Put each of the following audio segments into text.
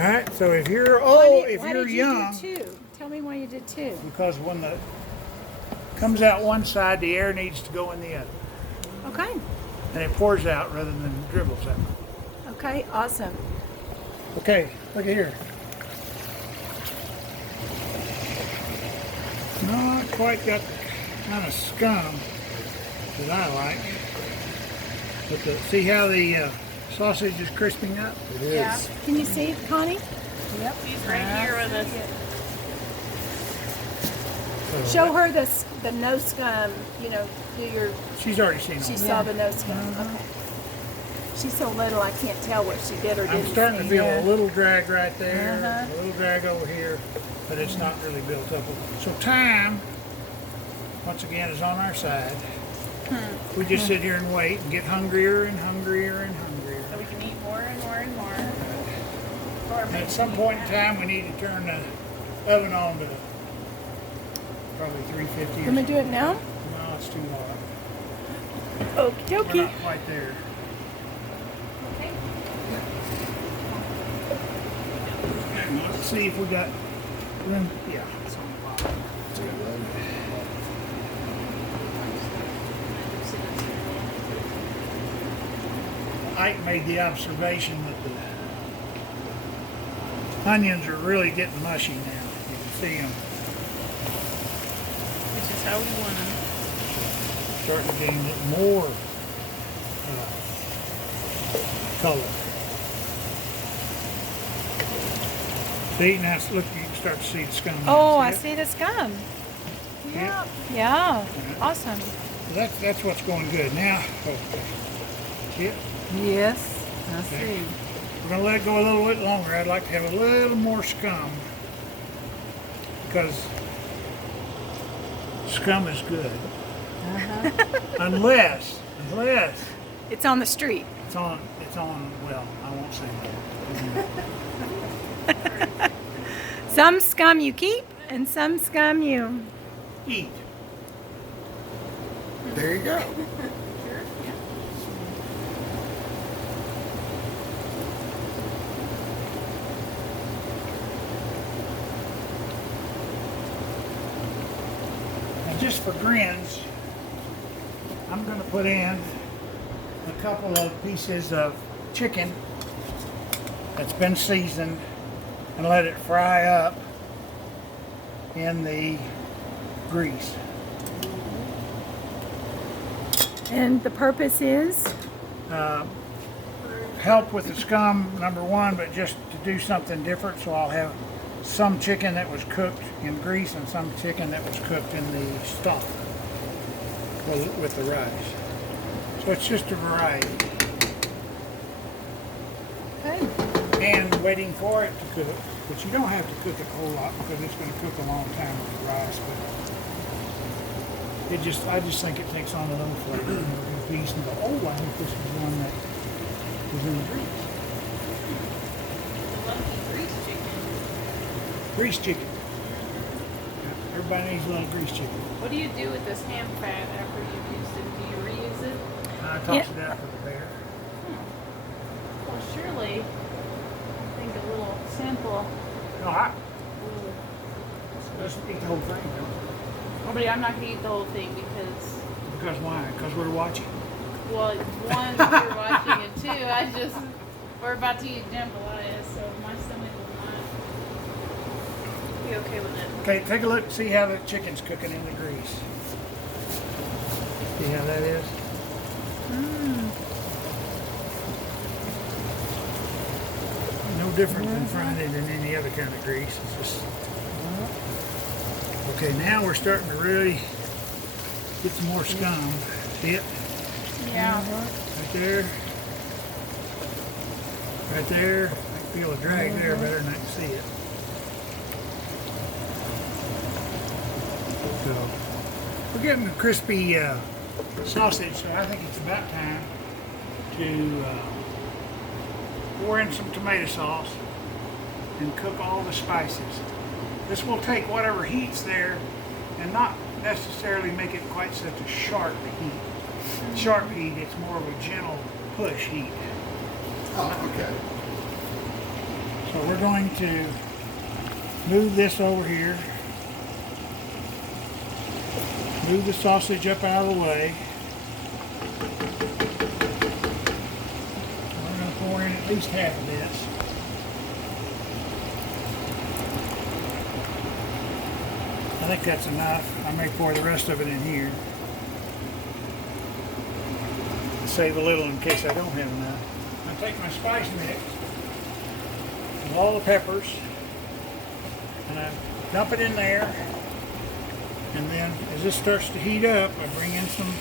right, so if you're Why did you young, do two? Tell me why you did two. because when the comes out one side, the air needs to go in the other, Okay. and it pours out rather than dribbles out. Okay, awesome. Okay, look at here. Not quite got the kind of scum that I like, but see how the sausage is crisping up? It is. Yeah. Can you see, Connie? Yep. He's right here with us. Show her the no scum. You know, do your. She's already seen She it. saw the no scum. Okay. She's so little, I can't tell what she did or didn't. I'm starting to see. feel a little drag right there, Uh-huh. a little drag over here, but it's not really built up. So time, once again, is on our side. We just sit here and wait and get hungrier and hungrier and hungrier. So we can eat more and more and more. And at some point in time, we need to turn the oven on to probably 350. Can we do it now? No, it's too hot. Okie We're dokie. not quite there. Okay. Let's see if we got room. Yeah, it's on the bottom. It's good. Ike made the observation that the onions are really getting mushy now. You can see them Which is how we want them. starting to gain more color. See, now look, you can start to see the scum. Oh, I it? see the scum. Yeah. Yeah. Awesome. That's what's going good. Now, okay. See it? Yes, I Okay. see. We're going to let it go a little bit longer. I'd like to have a little more scum because scum is good. Unless It's on the street. it's on, well, I won't say that. Some scum you keep, and some scum you. Eat. There you go. And just for grins, I'm going to put in a couple of pieces of chicken that's been seasoned and let it fry up in the grease. And the purpose is? Help with the scum, number one, but just to do something different. So I'll have some chicken that was cooked in grease and some chicken that was cooked in the stock with the rice. So it's just a variety. Okay. And waiting for it to cook, but you don't have to cook it a whole lot because it's going to cook a long time with the rice. But I just think it takes on a little flavor. And we're piece and go, oh, I think this is one that is in the grease. Lucky grease chicken. Grease chicken. Yeah, everybody needs a little grease chicken. What do you do with this ham fat after you've used it? Do you reuse it? I toss it out for the bear. Well, surely, I think a little sample. No, I just eat the whole thing. Don't Oh, but I'm not going to eat the whole thing because, I? Because why? Because we're watching. well, one, we're watching it, two, we're about to eat jambalaya, so my stomach will not be okay with it. Okay, take a look. See how the chicken's cooking in the grease. See how that is? No different than frying it in any other kind of grease. It's just... Okay, now we're starting to really get some more scum. See it? Yeah. Right there. Right there. I can feel a drag there better than I can see it. So, we're getting a crispy sausage, so I think it's about time to pour in some tomato sauce and cook all the spices. This will take whatever heat's there and not necessarily make it quite such a sharp heat. Sharp heat, it's more of a gentle push heat. Oh, okay. So So we're going to move this over here. Move the sausage up out of the way. We're going to pour in at least half of this. I think that's enough. I may pour the rest of it in here. Save a little in case I don't have enough. I take my spice mix with all the peppers and I dump it in there. And then as this starts to heat up, I bring in some.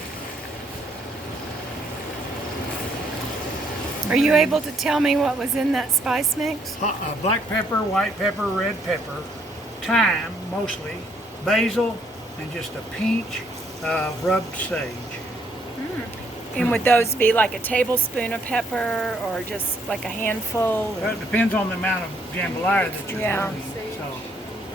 Are you able to tell me what was in that spice mix? Black pepper, white pepper, red pepper, thyme mostly, basil, and just a pinch of rubbed sage. And would those be like a tablespoon of pepper or just like a handful? Well, it depends on the amount of jambalaya that you're doing. So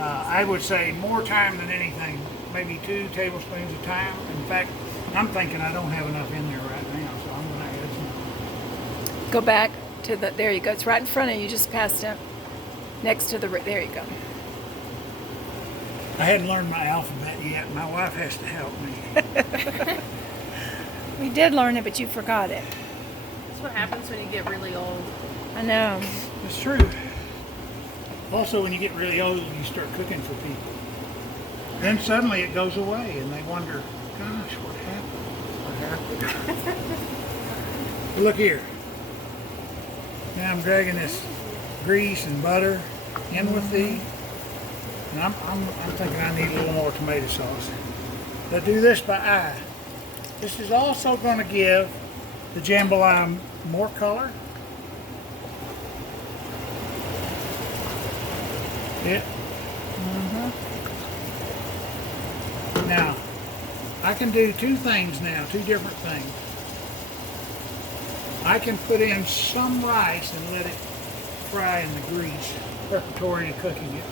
I would say more thyme than anything, maybe 2 tablespoons of thyme. In fact, I'm thinking I don't have enough in there right now, so I'm going to add some. Go back to the, there you go. It's right in front of you, just past it. Next to the, there you go. I hadn't learned my alphabet yet. My wife has to help me. We did learn it, but you forgot it. That's what happens when you get really old. I know. It's true. Also, when you get really old and you start cooking for people, then suddenly it goes away and they wonder, gosh, what happened? Look here. Now I'm dragging this grease and butter in with the, and I'm thinking I need a little more tomato sauce. I do this by eye. This is also going to give the jambalaya more color. Yeah. Now, I can do 2 things now, 2 different things. I can put in some rice and let it fry in the grease, preparatory to cooking it.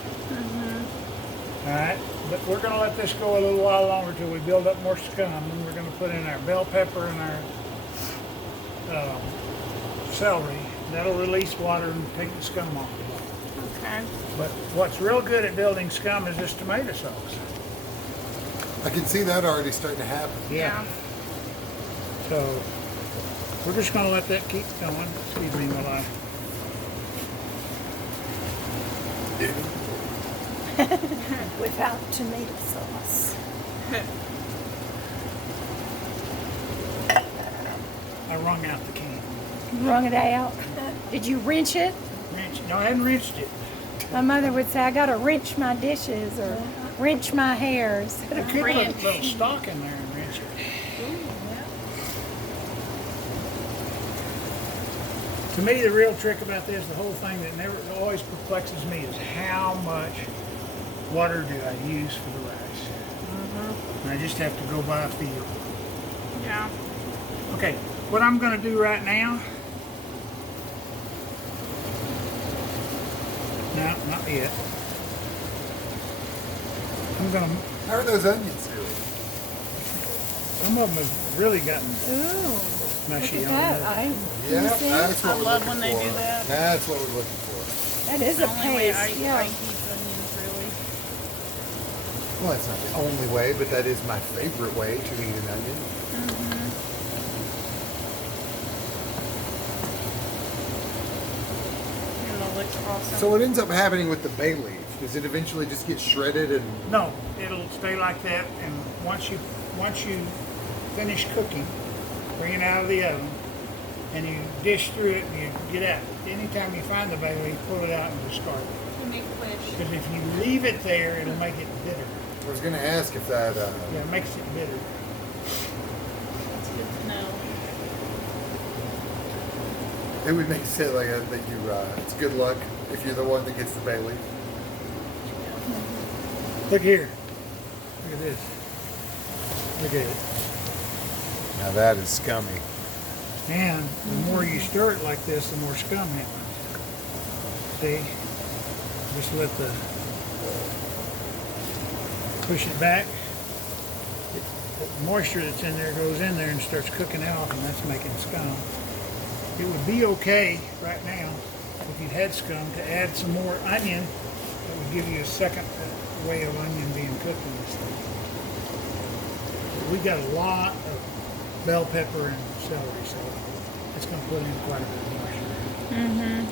Alright, but we're going to let this go a little while longer till we build up more scum. And we're going to put in our bell pepper and our celery. That'll release water and take the scum off the bottom. Okay. But what's real good at building scum is this tomato sauce. I can see that already starting to happen. Yeah. So we're just going to let that keep going. Excuse me while I... Without tomato sauce. I wrung out the can. You wrung it out. Did you wrench it? No, I hadn't rinsed it. My mother would say, I gotta wrench my dishes or wrench my hairs. I could put a little stock in there and rinse it. To me, the real trick about this, the whole thing that never always perplexes me is how much water do I use for the rice. And I just have to go by feel. Yeah. Okay, what I'm going to do right now. No, not yet. I'm going to. How are those onions doing? Some of them have really gotten Ooh, mushy look on at there. that. Yeah, see? that's what I we're love looking when they for. do that. That's what we're looking for. That is The a only way paste. I Yeah. eat onions, really. Well, that's not the only way, but that is my favorite way to eat an onion. And it looks awesome. So what ends up happening with the bay leaf? Does it eventually just get shredded and No, it'll stay like that, and once you finish cooking, bring it out of the oven, and you dish through it and you get out. Anytime you find the bay leaf, pull it out and discard it. To make fish. Because if you leave it there, it'll make it bitter. I was going to ask if that Yeah, it makes it bitter. That's good to know. it would make sense. Like I think you, it's good luck if you're the one that gets the bay leaf. Look here. Look at this. Look at it. Now that is scummy. And the more you stir it like this, the more scum happens. See? Just let the push it back. The moisture that's in there goes in there and starts cooking off, and that's making scum. It would be okay right now if you'd had scum, to add some more onion. That would give you a second way of onion being cooked in this thing. We got a lot of bell pepper and celery, so it's going to put in quite a bit of moisture. Mm-hmm.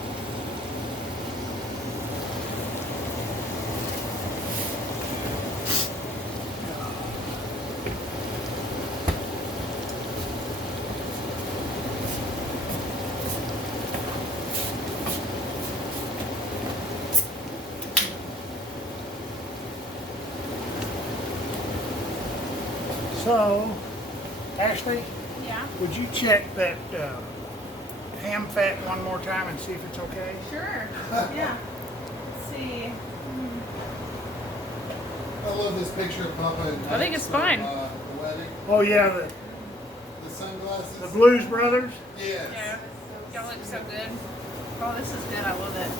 So, Ashley, Yeah. would you check that ham fat one more time and see if it's okay? Sure. Yeah. Let's see. I love this picture of Papa and I think Max it's fine. from, the wedding. Oh yeah, The sunglasses. the Blues Brothers. Yes. Yeah. Y'all look so good. Oh, this is good. I love it.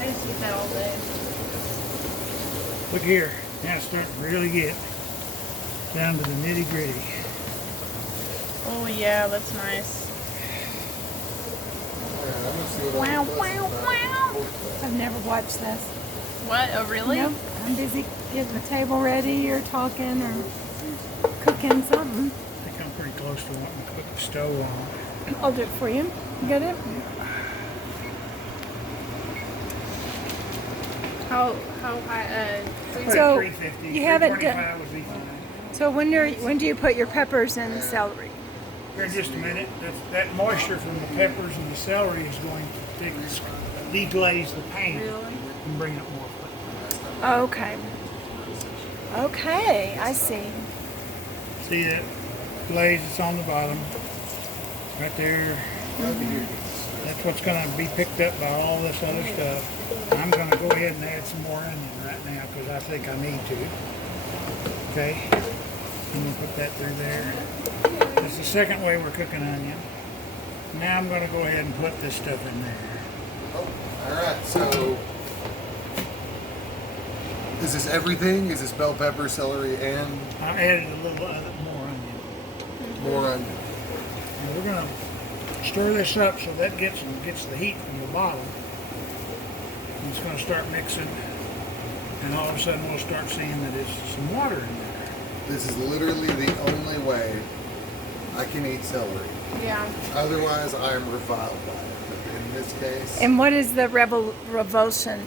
I used to eat that all day. Look here, now it's starting to really get down to the nitty gritty. Oh yeah, that's nice. Wow, wow, wow. I've never watched this. What? Oh really? Nope. I'm busy getting the table ready or talking or cooking something. I think I'm pretty close to wanting to put the stove on. I'll do it for you. You got it? How high? Put So, it 350. you haven't 325 would be fine. So when do you put your peppers and celery? Here in just a minute, that moisture from the peppers and the celery is going to deglaze the pan and bring it more flavor. Okay. Okay, I see. See that glaze that's on the bottom? Right there. That's what's going to be picked up by all this other stuff. I'm going to go ahead and add some more onion right now because I think I need to. Okay. I'm going to put that through there. That's the second way we're cooking onion. Now I'm going to go ahead and put this stuff in there. Oh, all right. So, is this everything? Is this bell pepper, celery, and I added a little more onion. more onion? And we're going to stir this up so that gets the heat from the bottom. And it's going to start mixing. And all of a sudden we'll start seeing that there's some water in there. This is literally the only way I can eat celery. Yeah. Otherwise, I am reviled by it. But in this case, And what is the revulsion?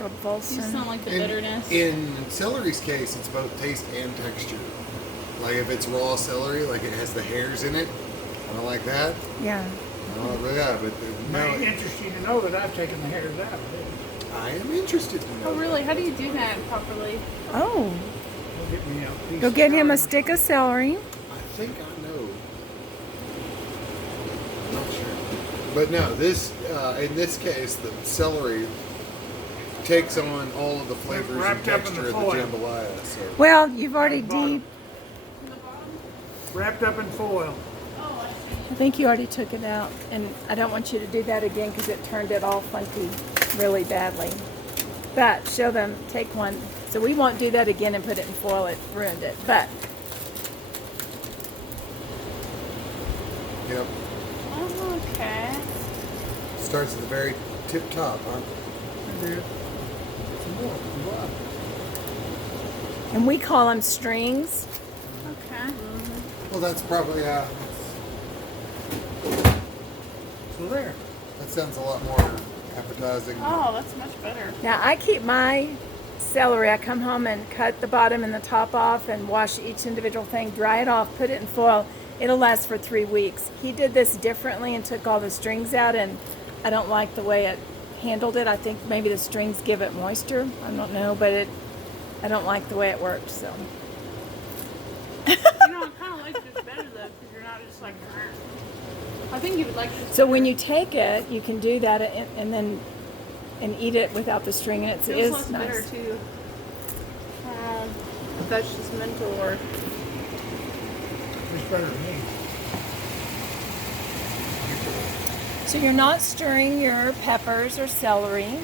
You sound like the bitterness. in celery's case, it's both taste and texture. Like if it's raw celery, like it has the hairs in it, I don't like that. Yeah. Yeah, but Very no, interesting to know that I've taken the hairs out of it. I am interested to know. Oh really? How do you do that properly? Oh. Go get me a piece Go of get him a celery. stick of celery. I think I know. I'm not sure. But no, this in this case, the celery takes on all of the flavors and Wrapped up in texture the of the foil. jambalaya. So Well, you've already Bottom. deep. Wrapped up in foil. Oh, I see. I think you already took it out, and I don't want you to do that again because it turned it all funky really badly. But show them, take one. So we won't do that again and put it in foil. It ruined it. But yep, Oh, okay. starts at the very tip top, huh? Some more. Some more. and we call them strings. Okay. Well, that's probably So there. that sounds a lot more appetizing. Oh, that's much better. Now I keep my celery. I come home and cut the bottom and the top off and wash each individual thing, dry it off, put it in foil. It'll last for 3 weeks. He did this differently and took all the strings out, and I don't like the way it handled it. I think maybe the strings give it moisture. I don't know, but I don't like the way it worked. So You know, I kind of like this better though, because you're not just like. I think you would like this. so when you take it, you can do that and then eat it without the string, and it Feels is less nice. bitter too. If that's just mental or. It's better than me. So you're not stirring your peppers or celery.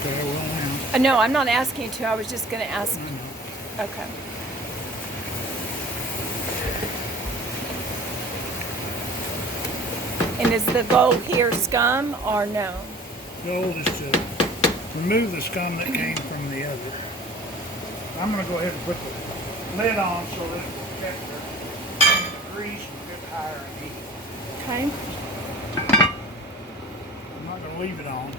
Okay, well now. No, I'm not asking you to. I was just going to ask. Okay. And is the goal here scum or no? The goal is to remove the scum that came from the other. I'm going to go ahead and put the lid on so that it will protect the grease and get higher in heat. Okay. I'm not going to leave it on.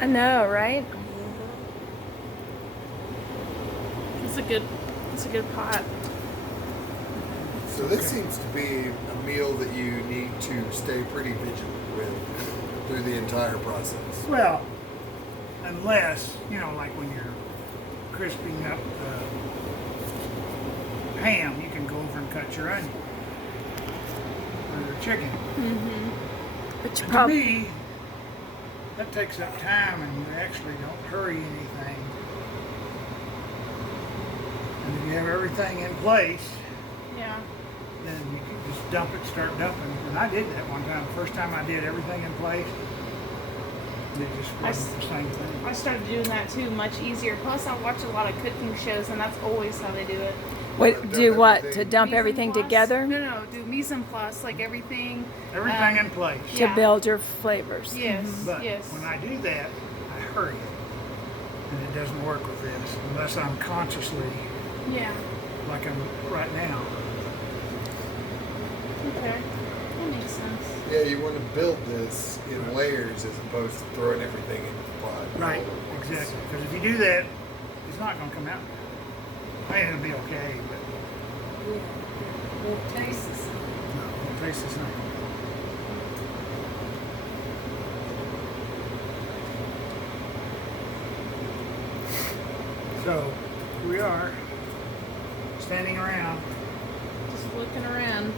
I know, right? It's a good pot. So this seems to be a meal that you need to stay pretty vigilant with through the entire process. Well, unless, like when you're crisping up ham, you can go over and cut your onion or your chicken. But you To probably me, that takes up time and you actually don't hurry anything. And if you have everything in place, Yeah. then you can just dump it, start dumping. And I did that one time. The first time I did everything in place, it just wasn't the same thing. I started doing that too, much easier. Plus, I watch a lot of cooking shows, and that's always how they do it. do what? To dump Mise en everything place? together No, do mise en place, like everything. Everything in place. to Yeah. build your flavors. Yes, But yes. when I do that, I hurry it. And it doesn't work with this unless I'm consciously, Yeah. like I'm right now. Okay. That makes sense. Yeah, you want to build this in layers as opposed to throwing everything in the pot. Right, exactly. Because if you do that, it's not going to come out. I mean, it'll be okay, but It tastes the same. no, it tastes the same. So, here we are, standing around. Just looking around.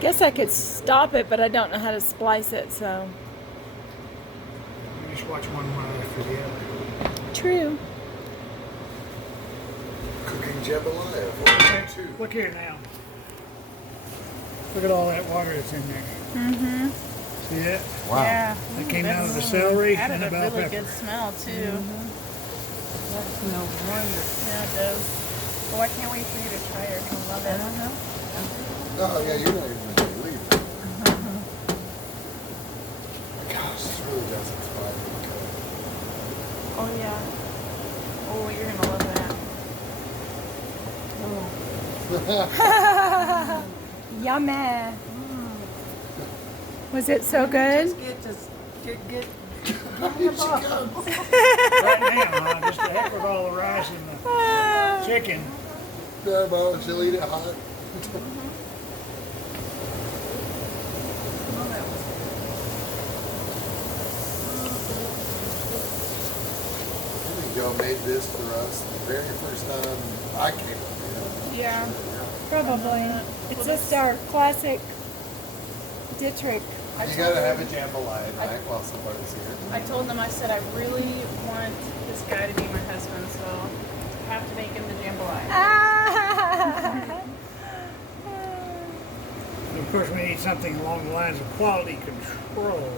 Guess I could stop it, but I don't know how to splice it, so. You just watch one after the other. True. Cooking jambalaya for two. Look here now. Look at all that water that's in there. Mm-hmm. See it? Wow. Yeah. That came out of the celery and Added the a bell really pepper. good smell too. That smells wonderful. Yeah, it does. Oh, I can't wait for you to try it. You're gonna love it. Oh, yeah, you're not even going to believe it. Gosh, this really does inspire me to cook. Oh yeah. Oh, you're gonna love that. Yummy. Was it so good? Just get Here she comes. Right now, just a heck with all the rice and the chicken. No, Mom, she'll eat it hot. I think y'all made this for us the very first time I came up here. Yeah. Probably. It's just our classic Dietrich. You gotta have a jambalaya night while somebody's here. I told them, I said, I really want this guy to be my husband, so I have to make him the jambalaya. Ah! And of course, we need something along the lines of quality control.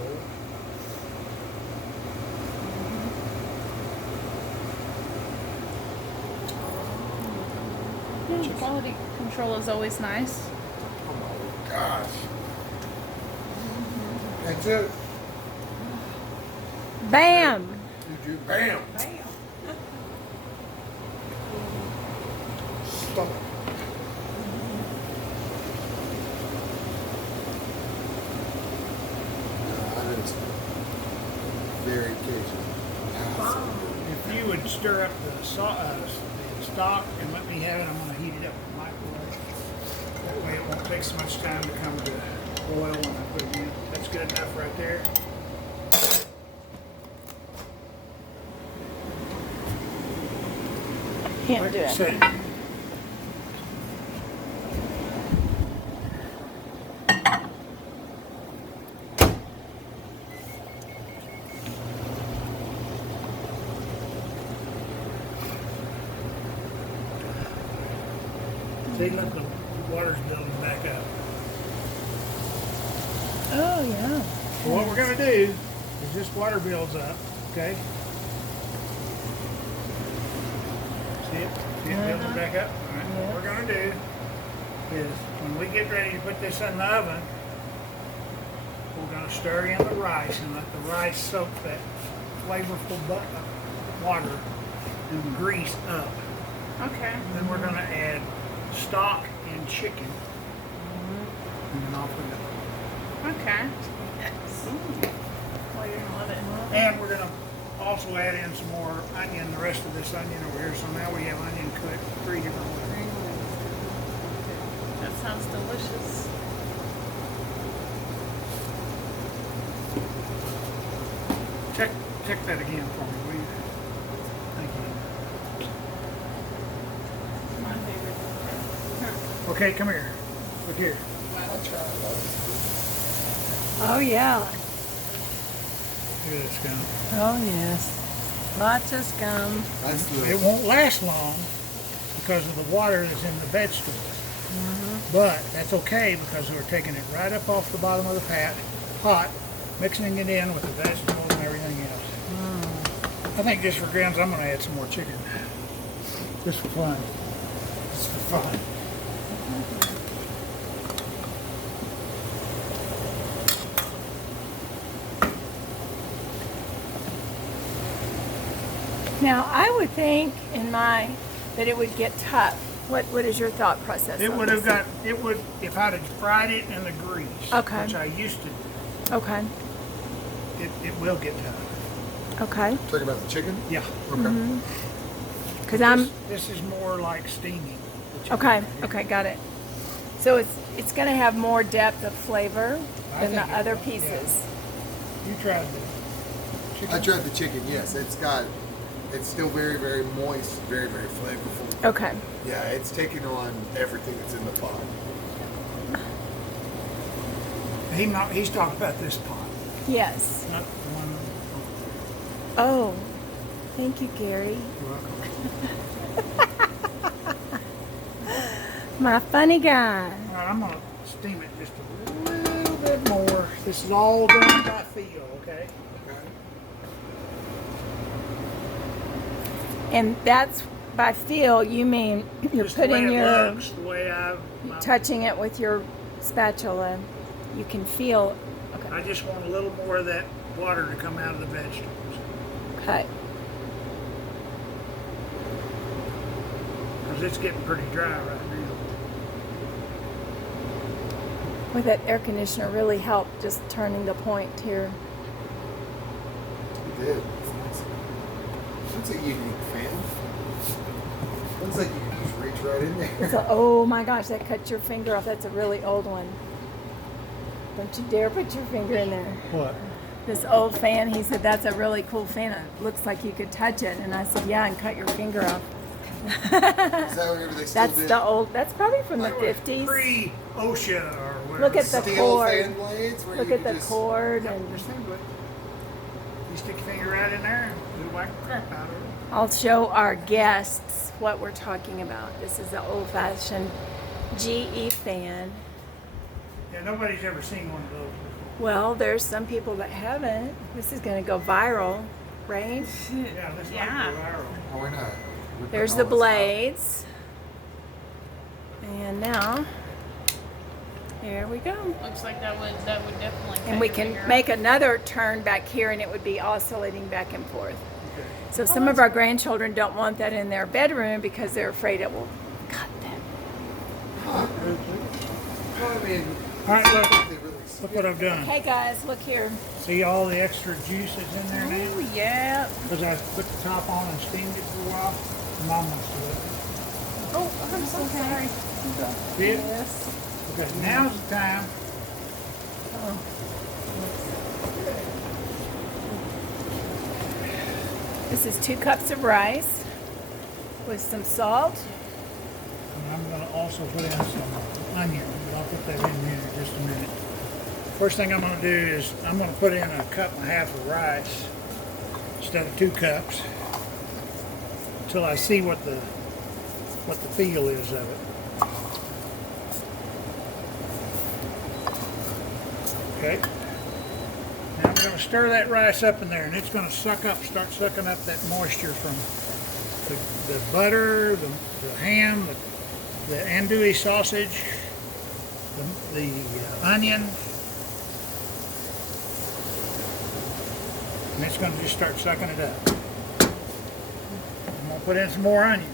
Quality control is always nice. Oh my gosh. That's it. Bam! You do bam. Stop it. That is very Cajun. If you would stir up the stock and let me have it, I'm going to heat it up in the microwave. That way it won't take so much time to come to boil when I put it in. That's good enough right there. Can't Like do I it. said, see, look, the water's building back up. Oh, yeah. So what we're going to do is this water builds up, okay? See it building back up? All right, what we're gonna do is when we get ready to put this in the oven, we're gonna stir in the rice and let the rice soak that flavorful water and grease up. Okay. Then we're gonna add stock and chicken. And then off we go. Okay. Well, you're gonna love it. And we're gonna also add in some more onion, the rest of this onion over here. So now we have onion cut 3 different ways. That sounds delicious. Check that again for me, will you? Thank My favorite. you. Okay, come here. Look here. Oh, yeah. Look at this scum. Oh, yes. Lots of scum. That's the It won't last long because of the water that's in the vegetables. But that's okay because we're taking it right up off the bottom of the pot, mixing it in with the vegetables and everything else. I think just for grams, I'm going to add some more chicken. Just for fun. Just for fun. Now, I would think that it would get tough. What is your thought process? It on would have this? if I'd have fried it in the grease, Okay. which I used to do, Okay. it will get tough. Okay. talking about the chicken. Yeah. Okay. Because This is more like steaming. the chicken. okay. Okay, got it. So it's going to have more depth of flavor I than the think it other will, pieces. You tried the chicken? I tried the chicken. Yes, it's still very, very moist, very, very flavorful. Okay. Yeah, it's taking on everything that's in the pot. He's talking about this pot, Yes. not the one. Oh, thank you, Gary. You're welcome. My funny guy. All right, I'm gonna steam it just a little bit more. This is all done by feel, okay? Okay. And that's by feel, you mean you're Just the way putting it your, looks, the way touching it with your spatula. You can feel, I just want a little more of that water to come out of the vegetables. okay. Because it's getting pretty dry right now. With that air conditioner really helped just turning the point here. You did. That's a unique fan. Looks like you can just reach right in there. Oh my gosh, that cut your finger off. That's a really old one. Don't you dare put your finger in there. What? This old fan, he said, that's a really cool fan. It looks like you could touch it. And I said, yeah, and cut your finger off. Is that whatever they still That's did? the old, that's probably from the Like 50s. Pre-OSHA or whatever. Look at the Steel cord. fan blades where Look you at could the just, cord. Yep, And just think of it. You stick your finger right in there, it'll whack the crap out of it. I'll show our guests what we're talking about. This is the old-fashioned GE fan. Yeah, nobody's ever seen one of those before. Well, there's some people that haven't. This is going to go viral, right? Yeah, this might Yeah. be viral. Oh, why not? We're There's putting the all this blades. And now, here we go. Looks like that would definitely. And we can make another turn back here and it would be oscillating back and forth. Okay. So some of our grandchildren don't want that in their bedroom because they're afraid it will cut them. out. Well, I mean, All right, look, they really look what I've done. Hey guys, look here. See all the extra juice that's in there now? Oh, yeah. Because I put the top on and steamed it for a while. Mom wants to do it. Oh, I'm so sorry. See it? Yes. Okay, now's the time. This is 2 cups of rice with some salt. And I'm going to also put in some onion. I'll put that in here in just a minute. First thing I'm going to do is I'm going to put in 1.5 cups of rice instead of 2 cups until I see what the feel is of it. Okay. Now I'm going to stir that rice up in there, and it's going to start sucking up that moisture from the butter, the ham, the andouille sausage, the onion, and it's going to just start sucking it up. I'm going to put in some more onion.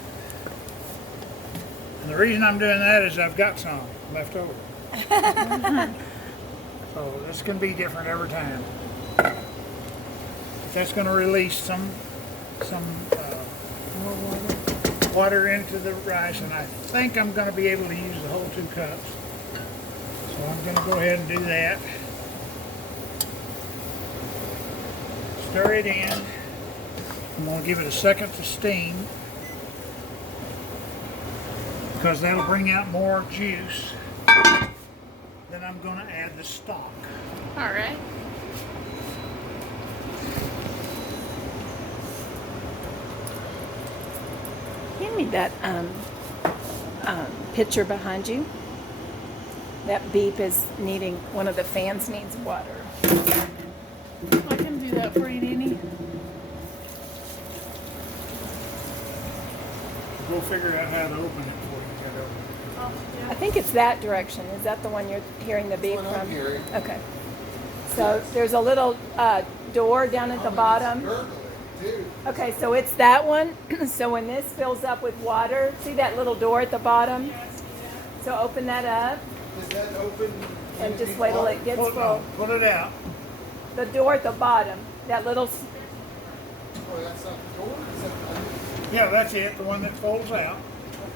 And the reason I'm doing that is I've got some left over. So this can be different every time. That's going to release some water into the rice, and I think I'm going to be able to use the whole 2 cups. So I'm going to go ahead and do that. Stir it in. I'm going to give it a second to steam because that'll bring out more juice. Then I'm going to add the stock. All right. Hand me that picture behind you. That beep is needing, one of the fans needs water. I can do that for you, Danny. We'll figure out how to open it for you. Get over. Oh, I think it's that direction. Is that the one you're hearing the beep That's what I'm from? hearing. Okay. So there's a little door down at the bottom. Gurgling, too. Okay, so it's that one. So when this fills up with water, see that little door at the bottom? So open that up Is that open? and just wait till it gets full. Put it out. The door at the bottom, that little, Oh, that's not the door? Is that Yeah, that's it. The one that folds out.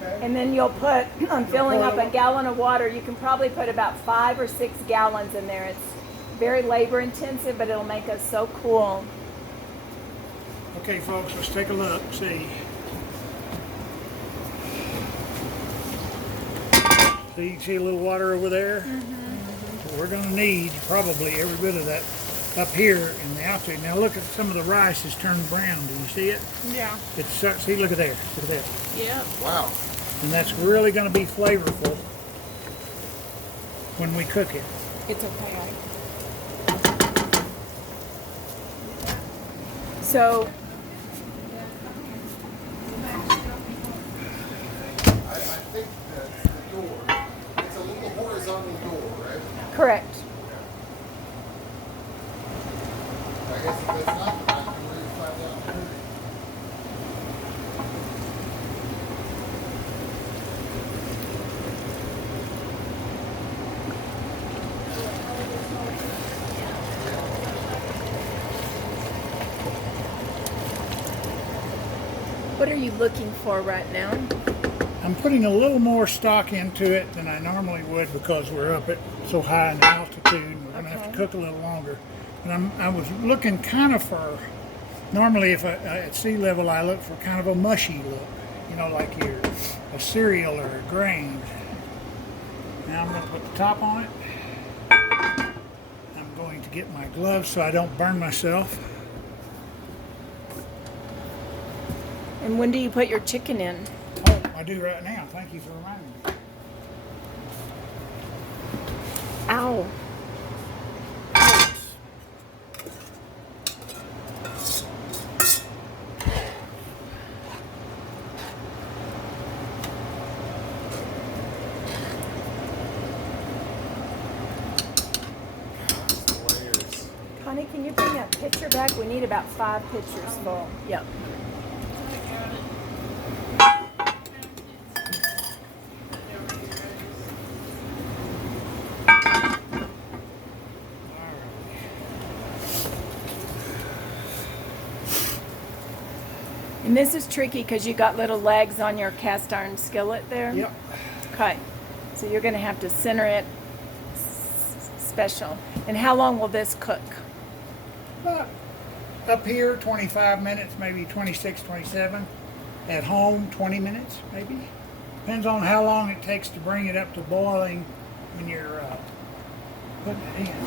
okay? and then you'll put, I'm filling up a gallon of water. You can probably put about 5 or 6 gallons in there. It's very labor intensive, but it'll make us so cool. Okay, folks, let's take a look. See. So you can see a little water over there. So we're going to need probably every bit of that up here in the outside. Now look at some of the rice is turned brown. Do you see it? yeah. It's see, look at there. Look at that. Yep. Wow. And that's really going to be flavorful when we cook it. It's okay, right? So I think that's the door. It's a little horizontal door, right? correct. I guess if it's not, I can really find out. What are you looking for right now? I'm putting a little more stock into it than I normally would because we're up at so high in altitude and we're going to have to cook a little longer. And I was looking kind of for, normally if at sea level I look for kind of a mushy look, you know, like a cereal or a grain. Now I'm going to put the top on it. I'm going to get my gloves so I don't burn myself. And when do you put your chicken in? Oh, I do right now. Thank you for reminding me. Ow. Layers. Connie, can you bring that pitcher back? We need about 5 pitchers full. Yep. And this is tricky because you got little legs on your cast iron skillet there. Yep. Okay. So you're going to have to center it special. And how long will this cook? But up here, 25 minutes, maybe 26, 27. At home, 20 minutes, maybe. Depends on how long it takes to bring it up to boiling when you're putting it in.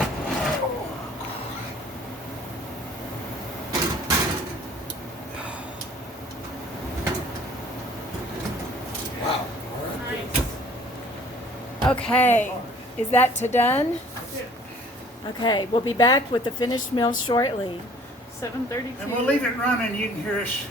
Wow. All right. Nice. Okay. Is that to done? Okay. We'll be back with the finished meal shortly. 7:32. And we'll leave it running. You can hear us